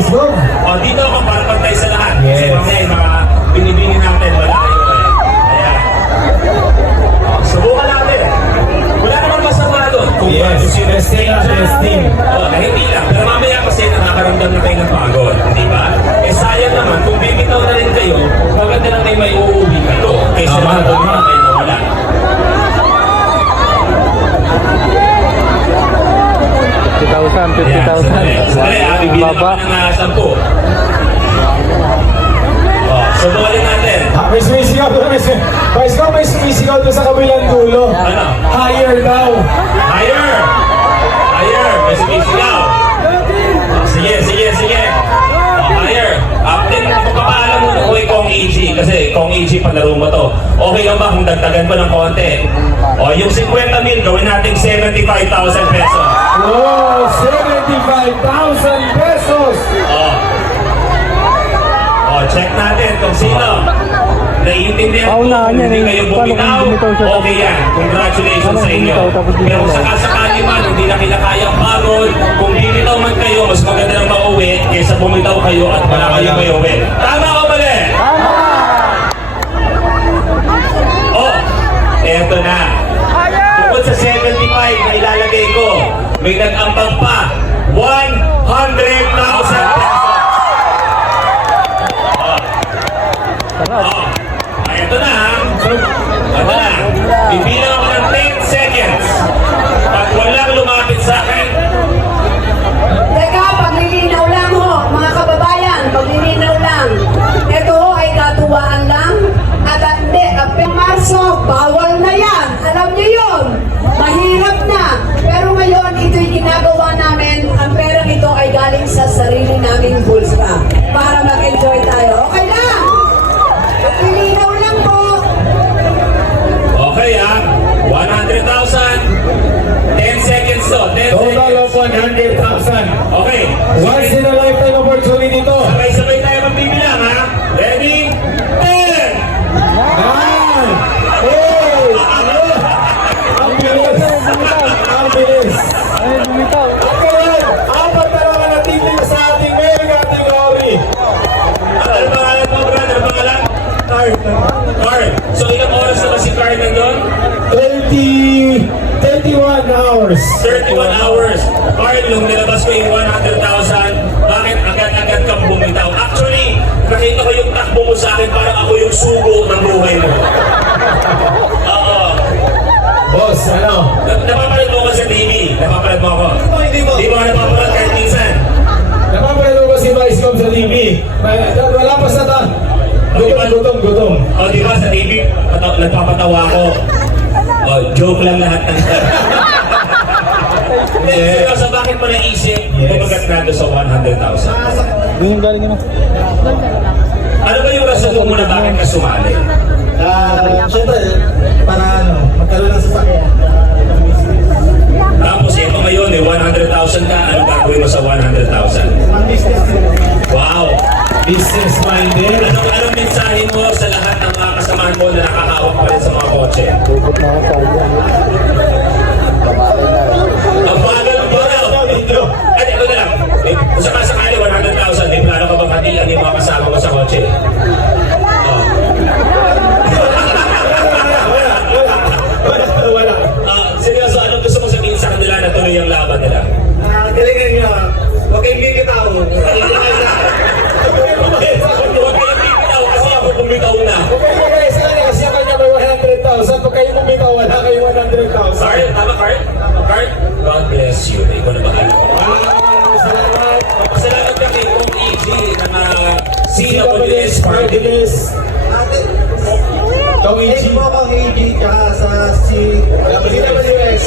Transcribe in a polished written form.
let's go. O, dito ako para pantay sa lahat. Kasi Yes. mamaya yung mga binibini natin, wala kayo eh. Ayan. O, subukan natin. Wala naman masama doon. Kung Yes, testing na, testing. O, na hindi lang. Pero mamaya kasi nakakaramdam na kayo ng pagod. Di ba? Eh sayang naman, kung bibitaw na rin kayo, maganda lang kayo may uuwi kayo. Kaysa Tama, naman doon tama. kayo nawala. Ayan, 50,000. sandali, bibilang Baba. ako ng 10. O, subukan natin. May sumisigaw doon, may sumisigaw doon sa kabilang dulo. Ano? Higher daw. Higher! Higher! May sumisigaw. Sige, sige, sige. Higher. Then, papaalam mo na kay Kong EG. Kasi Kong EG, palaro mo to. Okay lang ba kung dagdagan pa ng konti? O, yung 50,000, gawin natin 75,000 pesos. Wow, 75,000 pesos. O, check natin kung sino. Naiintindihan ko Paunahan kung yan, hindi eh. kayo Paano kung bumitaw. bumitaw siya? Okay yan. Congratulations Paano sa kung inyo. bumitaw tapos bumitaw? Pero sakasakali man, hindi na kinakayang pagod. Kung bibitaw man kayo, mas maganda lang mauwi kaysa bumitaw kayo at wala kayo may uwi. Tama o mali? Oh, eto na. Bukod sa 75 na ilalagay ko, may nag-ambag pa 100,000 pesos. Oh, eto na ha. Eto na. Bibilang ako ng 10 seconds. Pag walang lumapit sa akin, Teka, paglilinaw lang ho, mga kababayan, paglilinaw lang. Ito ho ay katuwaan lang. At hindi, kapag Marso, bawal na yan. Alam niyo yun. Mahirap na. Pero ngayon, ito'y ginagawa namin. Ang perang ito ay galing sa sarili naming bulsa. Para mag-enjoy tayo. Okay lang. Paglilinaw lang po. okay ha. 100,000. 10 seconds to. 10 Total seconds. of 100,000. Okay. Once in a lifetime opportunity to. Sabay-sabay tayo magbibilang ha. Ready? 10! 9, 8, ang bilis. Ang bilis. Ay, bumitaw. Okay, apat na lang ang natitin sa ating mega category. Ano pangalan mo, brother? Ano pangalan? Card. Card. So ilang oras na ba si Card nandun? 31 hours. 31 hours. Card, nung nilabas ko yung 100,000, bakit agad-agad kang bumitaw? Actually, nakita ko yung takbo mo sa akin, parang ako yung sugo ng buhay mo. Oo. Boss, ano? Napapanood mo ko sa TV. Napapanood mo ako. Hindi mo. Hindi mo ako napapanood kahit minsan. Napapanood mo ba si Vice Com sa TV? Wala pa sa ta. Gutom. O, di ba sa TV, nagpapatawa ako. O, joke lang lahat ng Hindi, so bakit mo naisip bumagat na sa 100,000? Yung galing naman. Ano ba yung rason mo na bakit ka sumali? Siyempre, para magkaroon ng sasakyan. Tapos ito ngayon, 100,000 ka, ano gagawin mo sa 100,000? Ang business din. Wow! Business-minded. Anong mensahe mo sa lahat ng mga kasamahan mo na nakakawak pa rin sa mga kotse? Tupot na ako tayo. Ang bagal mo daw! Ay, ito na lang. Kung sakasakali 100,000, may plano ka bang hatilan yung mga kasama mo sa kotse? Oh. Wala. Seryoso, anong gusto mo sabihin sa kanila na tuloy ang laban nila? Galingan nyo. Huwag kayong bibitaw. Huwag kayong bibitaw kasi ako bumitaw na. Okay, guys, kasi ang kanya may 100,000. Pag kayo bumitaw, wala kayo 100,000. Card? Tama, Card? Card? God bless you. Ikaw na bahala. Salamat. Salamat kami kung EG ng CWS Party List. Kong Thank EG. mo akong AD tsaka sa CWS.